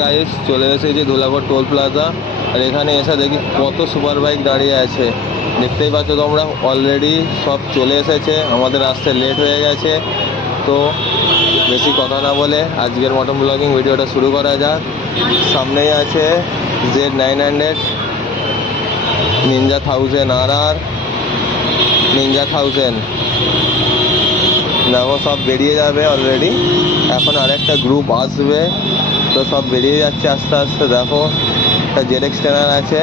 গাইস চলে এসেছি Dhulagarh toll plaza. আর এখানে এসে দেখি কত সুপার বাইক দাঁড়িয়ে আছে। দেখতেই পাচ্ছ তোমরা, অলরেডি সব চলে এসেছে। আমাদের আসতে লেট হয়ে গেছে, তো বেশি কথা না বলে আজকের মটন ব্লগিং ভিডিওটা শুরু করা যাক। সামনেই আছে Z900, নিনজা 1000 RR, নিনজা 1000। দেখো সব বেরিয়ে যাবে অলরেডি, এখন আরেকটা গ্রুপ আসবে, তো সব বেরিয়ে যাচ্ছে আস্তে আস্তে। দেখো একটা ZX10 আছে,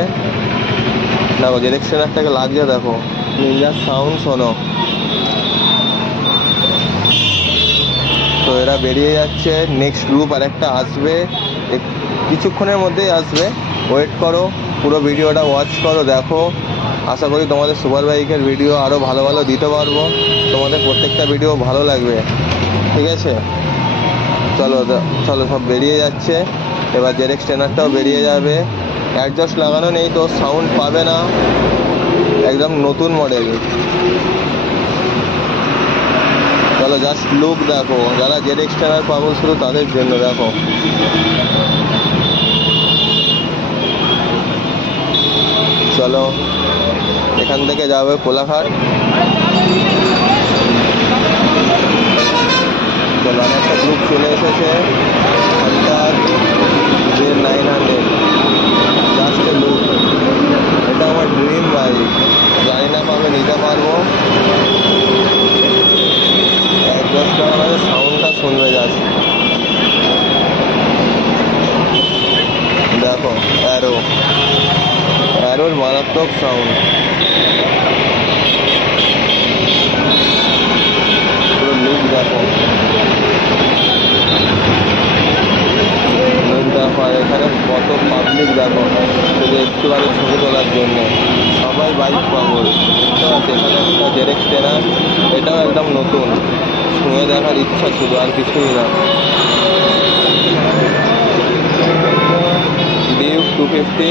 দেখো ZX10টাকে লাগছে, দেখো নিনজার সাউন্ড শোনো। তো এরা বেরিয়ে যাচ্ছে, নেক্সট গ্রুপ আরেকটা আসবে, কিছুক্ষণের মধ্যেই আসবে। ওয়েট করো, পুরো ভিডিওটা ওয়াচ করো, দেখো। আশা করি তোমাদের সুপার বাইকের ভিডিও আরও ভালো ভালো দিতে পারবো, তোমাদের প্রত্যেকটা ভিডিও ভালো লাগবে, ঠিক আছে? চলো চলো, সব বেরিয়ে যাচ্ছে। এবার ZX10টাও বেরিয়ে যাবে। অ্যাডজাস্ট লাগানো নেই তো সাউন্ড পাবে না, একদম নতুন মডেল। চলো জাস্ট লুক দেখো, যারা ZX10 পাগল শুধু তাদের জন্য। দেখো চলো, এখান থেকে যাবে কোলাঘাট। চলো একটা গ্রুপ চলে এসেছে, Z900। জাস্ট লুক, এটা আমার ড্রিম বাইক, জানি না কবে নিতে পারবো। অ্যাডজাস্ট আমাদের সাউন্ডটা শুনবে জাস্ট। দেখো অ্যারোর মারাত্মক সাউন্ড, পুরো লুক দেখো। আর এখানে কত পাবলিক দেখো, শুধু একটু আগে ছবি তোলার জন্য সবাই বাইক পাগল। তো এখানে একটা ZX10, এটাও একদম নতুন, ছুঁয়ে দেখার ইচ্ছা শুধু, আর কিছুই না। ডিউক 250।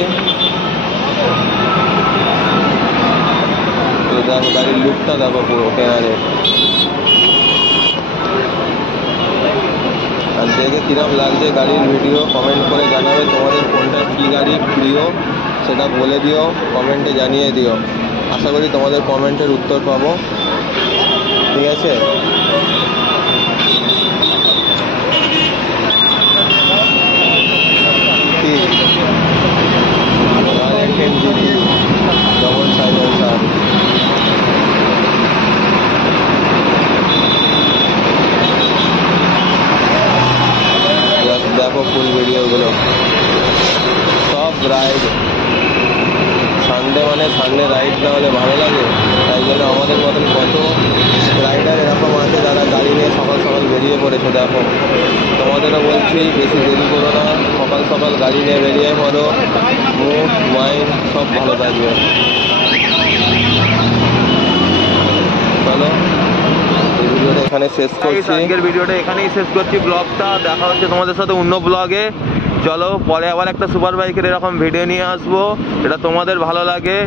তো দেখো গাড়ির লুকটা দেখো পুরো টেনারের। আর দেখে কিরম লাগছে গাড়ির ভিডিও কমেন্ট করে জানাবে। তোমাদের কোনটা কী গাড়ি প্রিয় সেটা বলে দিও, কমেন্টে জানিয়ে দিও। আশা করি তোমাদের কমেন্টের উত্তর পাবো, ঠিক আছে? Double silencer. দেখো ফুল ভিডিওগুলো, সব রাইড। সানডে মানে সানডে রাইড না হলে ভালো লাগে, তাই জন্য আমাদের মতন কত রাইডার এরকম আছে যারা গাড়ি নিয়ে সকাল সকাল বেরিয়ে পড়েছে। দেখো তোমাদেরও বলছি, বেশি দেরি করো না, সকাল সকাল গাড়ি নিয়ে বেরিয়ে পড়ো, মুড মাইন্ড সব ভালো থাকবে। চলো ভিডিওটা এখানে শেষ করছি, আজকের ভিডিওটা এখানেই শেষ করছি ব্লগটা। দেখা হচ্ছে তোমাদের সাথে অন্য ব্লগে। চলো পরে আবার একটা সুপার বাইকের এরকম ভিডিও নিয়ে আসবো, এটা তোমাদের ভালো লাগে।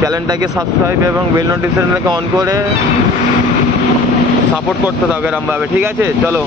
চ্যানেলটাকে সাবস্ক্রাইব এবং বেল নোটিফিকেশনটাকে অন করে সাপোর্ট করতে থাকবে এরকমভাবে, ঠিক আছে? চলো।